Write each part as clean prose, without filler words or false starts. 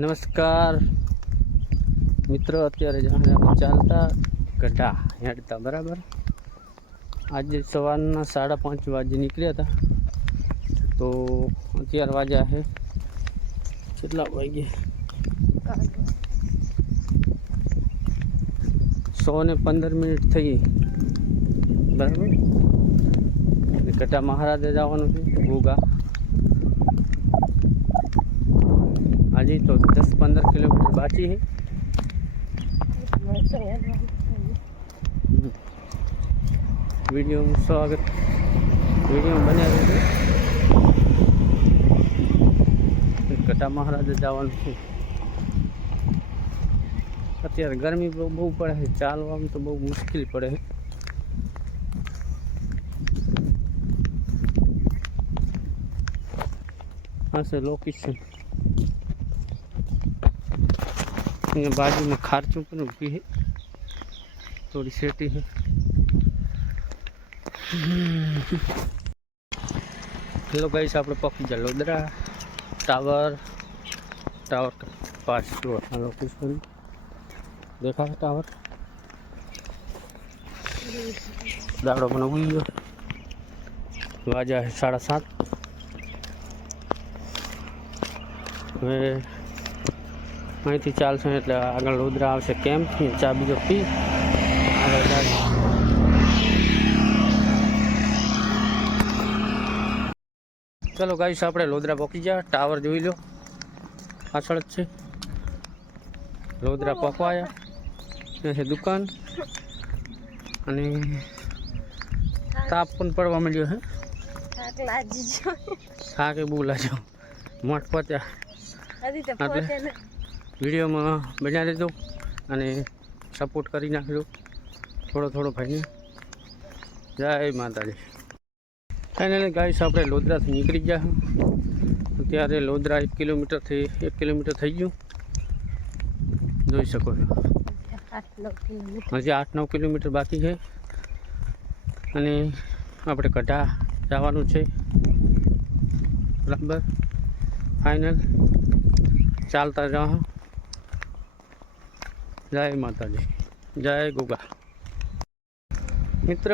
નમસ્કાર મિત્રો, અત્યારે જાણે અમે ચાલતા ગઢા હેડતા બરાબર. આજે સવારના 5:30 વાગે નીકળ્યા હતા, તો અત્યારે વાગ્યા છે કેટલા વાગે 1:15 થઈ બરાબર. ગઢા મહારાજે જવાનું છે ગોગા. આજે તો 10-15 કિલોમીટર બાકી है. वीडियो में स्वागत. वीडियो में बने रहे. गढ़ा महाराज जवान है. અત્યારે ગરમી બહુ પડે છે, ચાલવામાં તો બહુ મુશ્કેલ પડે છે. આ છે લોકેશન. बाजू में खारचों पर उठी है, थोड़ी सेटी है. हेलो गाइस, आप पकी जलोदरा टावर के पास लोकेशन देखा है. टावर दाड़ो बना हुई है. वाजा है 7:30. હવે અહીંથી ચાલશે એટલે આગળ લોદરા આવશે કેમ્પ. ચા બીજો પી આગળ જાય. ચલો ગાઈસ, આપણે લોદરા પહોંચી ગયા. ટાવર જોઈ લો, પાછળ જ છે. લોદરા પહોંચવાયા. ત્યાં છે દુકાન અને તાપ પણ પડવા માંડ્યો છે. થાક બહુ લાગ્યો. મોટ પહોંચ્યા એટલે વિડીયોમાં બન્યા રહેજો અને સપોર્ટ કરી નાખજો થોડો ભાઈને. જય માતાજી. ફાઇનલી ગાઈસ, આપણે લોદરાથી નીકળી ગયા. અત્યારે લોદરા 1 કિલોમીટર થઈ ગયું, જોઈ શકો છો. હજી 8-9 કિલોમીટર બાકી છે અને આપણે ગઢા જવાનું છે બરાબર. ફાઇનલ ચાલતા જાઓ. જય માતાજી, જય ગોગા. મિત્ર,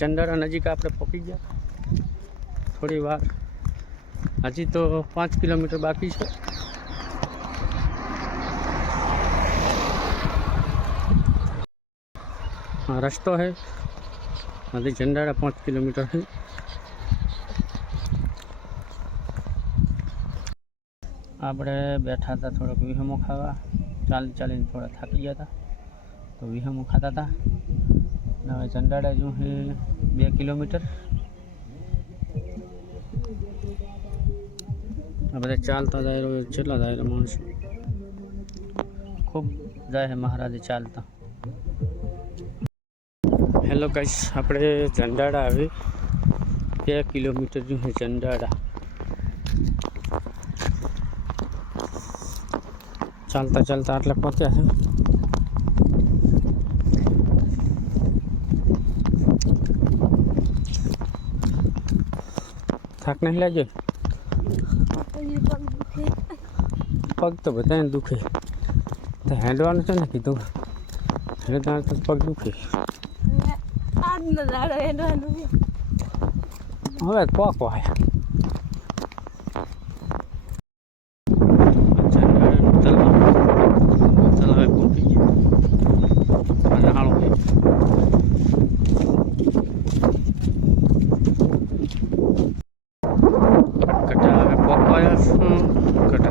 ચંડાળા નજીક આપણે પહોંચી ગયા. થોડી વાર, હજી તો 5 કિલોમીટર બાકી છે. हाँ, रस्तो है. अभी चंडाड़ा 5 किलोमीटर है. આપણે બેઠા હતા થોડોક વિહમો ખાવા. ચાલીને થોડા થાકી ગયા હતા, તો વિહમો ખાતા હતા. હવે ચંડાડા જો છે 2 કિલોમીટર. આ બધા ચાલતા જાય રહ્યો. કેટલા જાય માણસો, ખૂબ જાય છે મહારાજે ચાલતા. હેલો ગાઈસ, આપણે ચંડાડા આવી 2 કિલોમીટર જો છે ચંડાડા. ચાલતા આટલા પહોંચ્યા છે. થાક નહીં લાગ્યો? પગ તો બધાને દુખે. તો હેંડવાનું છે ને કીધું, હેંડવાનું તો પગ દુખે. હવે પોકો આવ્યા.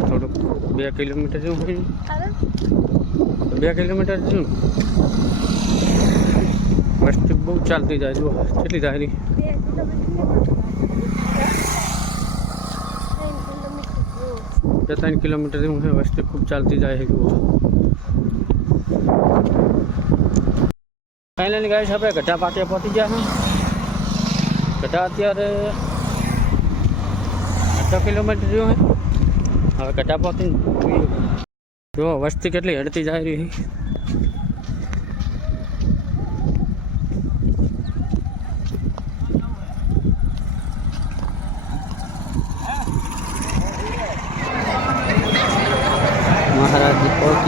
થોડુંક 2 કિલોમીટર જેવું હોય. 2 કિલોમીટર જેવું વસ્તી બહુ ચાલતી જાય. જુઓ કેટલી જાય. 3 કિલોમીટર જેવું છે. વસ્તી ખૂબ ચાલતી જાય છે. જુઓ. ફાઇનલી ગાઈસ, આપણે ગઢા પાટિયા પહોંચી ગયા છે. ગઢા અત્યારે 8 કિલોમીટર જેવું છે. હવે ગઢા પહોંચીને જો વસ્તી કેટલી હડતી જાય રહી.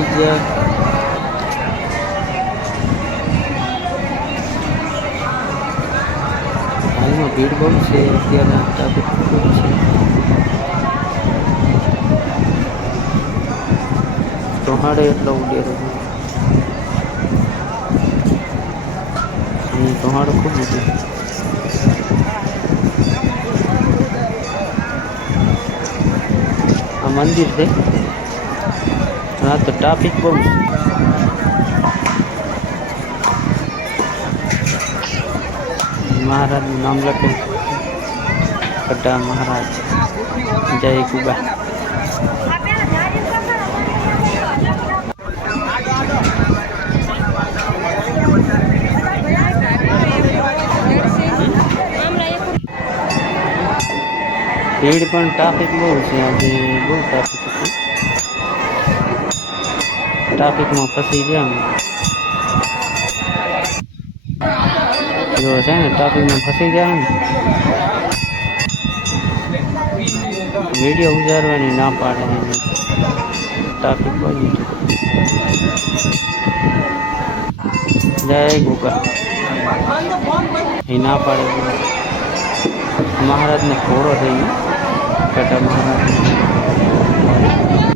બગીચા હાલમાં ભીડ બહુ છે અત્યારે ટ્રાફિક ખૂબ છે ટોહાડે એટલો ઉડેરો અહીં ટોહાડો ખૂબ ઉડે આ મંદિર છે હા તો ટ્રાફિક બહુ છે મહારાજનું નામ લખેલ કડા મહારાજ જય કુબા ભીડ પણ ટ્રાફિક બહુ છે આજે બહુ ટ્રાફિક છે ટ્રાફિકમાં ફસી ગયા જો છે ને ટ્રાફિકમાં ફસી ગયા ને વિડીયો ઉતારવાની ના પાડે ટ્રાફિક બાજુ જય ગોગા એ ના પાડે મહારાજને ઘોડો થઈ ગયો કટા મહારાજ